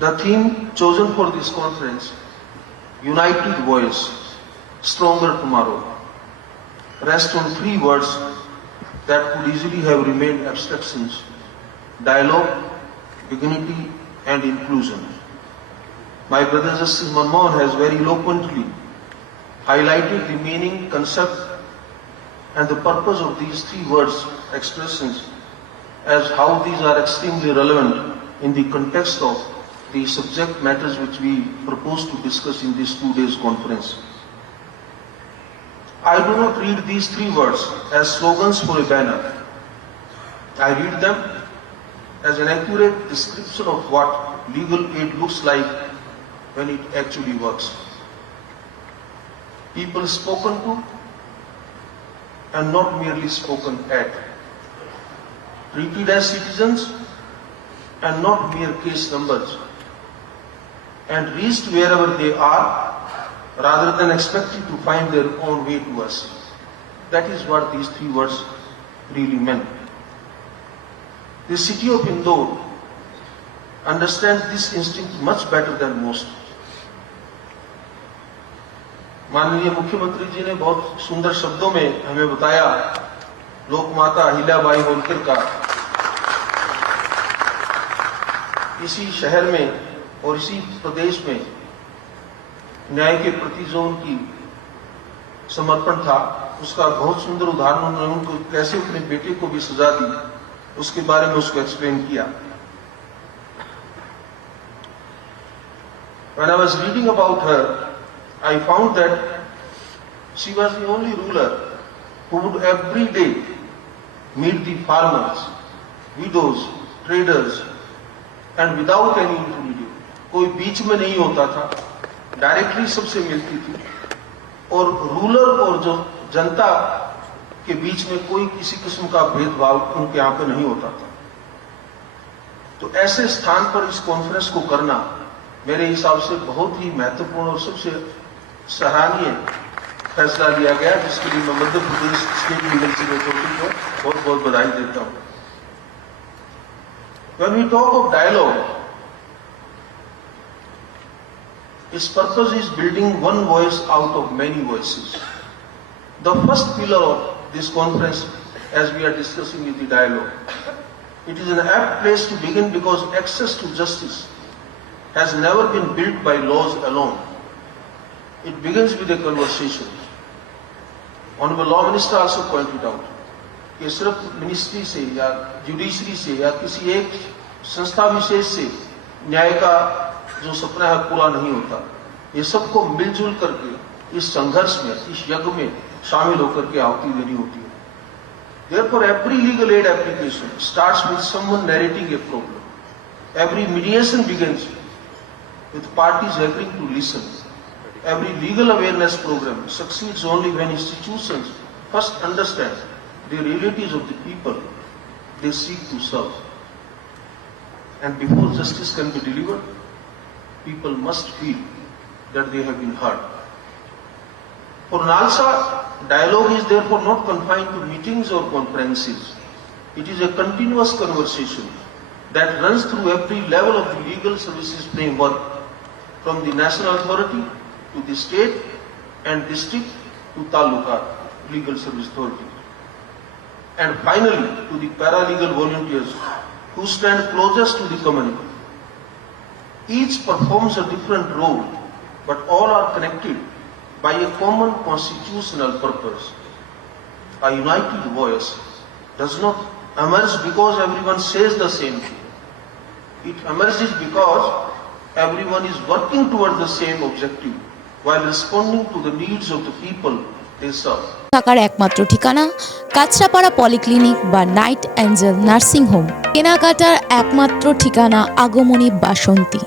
The theme chosen for this conference, United Voice, Stronger Tomorrow, rests on three words that could easily have remained abstractions: dialogue, dignity, and inclusion. My brother Justice Manmohan has very eloquently highlighted the meaning, concept, and the purpose of these three words expressions, as how these are extremely relevant in the context of the subject matters which we propose to discuss in this 2 days conference. I do not read these three words as slogans for a banner. I read them as an accurate description of what legal aid looks like when it actually works. People spoken to and not merely spoken at. Treated as citizens and not mere case numbers. And reached wherever they are rather than expected to find their own way to us. That is what these three words really meant. The city of Indore understands this instinct much better than most. माननीय मुख्यमंत्री जी ने बहुत सुंदर शब्दों में हमें बताया लोकमाता अहिल्याबाई होलकर का इसी शहर में और इसी प्रदेश में न्याय के प्रति जो उनकी समर्पण था, उसका बहुत सुंदर उदाहरण उन्होंने उनको कैसे अपने बेटे को भी सजा दी उसके बारे में उसको एक्सप्लेन किया. When I was reading about her, I found that she was the only ruler who would every day meet the farmers, widows, traders, and without any intermediary. कोई बीच में नहीं होता था, डायरेक्टली सबसे मिलती थी और रूलर और जो जनता के बीच में कोई किसी किस्म का भेदभाव उनके यहाँ पे नहीं होता था. तो ऐसे स्थान पर इस कॉन्फ्रेंस को करना मेरे हिसाब से बहुत ही महत्वपूर्ण और सबसे सराहनीय फैसला लिया गया, जिसके लिए मैं Madhya Pradesh state legal authority को बहुत बहुत बधाई देता हूं. When we talk of dialogue, its purpose is building one voice out of many voices. The first pillar of this conference, as we are discussing, is the dialogue. It is an apt place to begin because access to justice has never been built by laws alone. It begins with a conversation. Honorable Law Minister also pointed out कि सिर्फ ministry से या judiciary से या किसी एक संस्था विशेष से न्याय का जो सपना है पूरा नहीं होता. ये सबको मिलजुल करके इस संघर्ष में, इस यज्ञ में शामिल होकर के आहुति देनी होती है. Therefore, every legal aid application starts with someone narrating a problem. Every mediation begins with parties agreeing to listen. Every legal awareness program succeeds only when institutions first understand the realities of the people they seek to serve. And before justice can be delivered, people must feel that they have been heard. For NALSA, dialogue is therefore not confined to meetings or conferences. It is a continuous conversation that runs through every level of the legal services framework, from the national authority to the state and district to taluka legal service authority. And finally, to the paralegal volunteers who stand closest to the community. Each performs a different role, but all are connected by a common constitutional purpose. A united voice does not emerge because everyone says the same thing. It emerges because everyone is working towards the same objective while responding to the needs of the people they serve. থাকার একমাত্র ঠিকানা Kanchrapara polyclinic বা night Angel nursing home, কেনাকাটার একমাত্র ঠিকানা আগমনী বাসন্তী।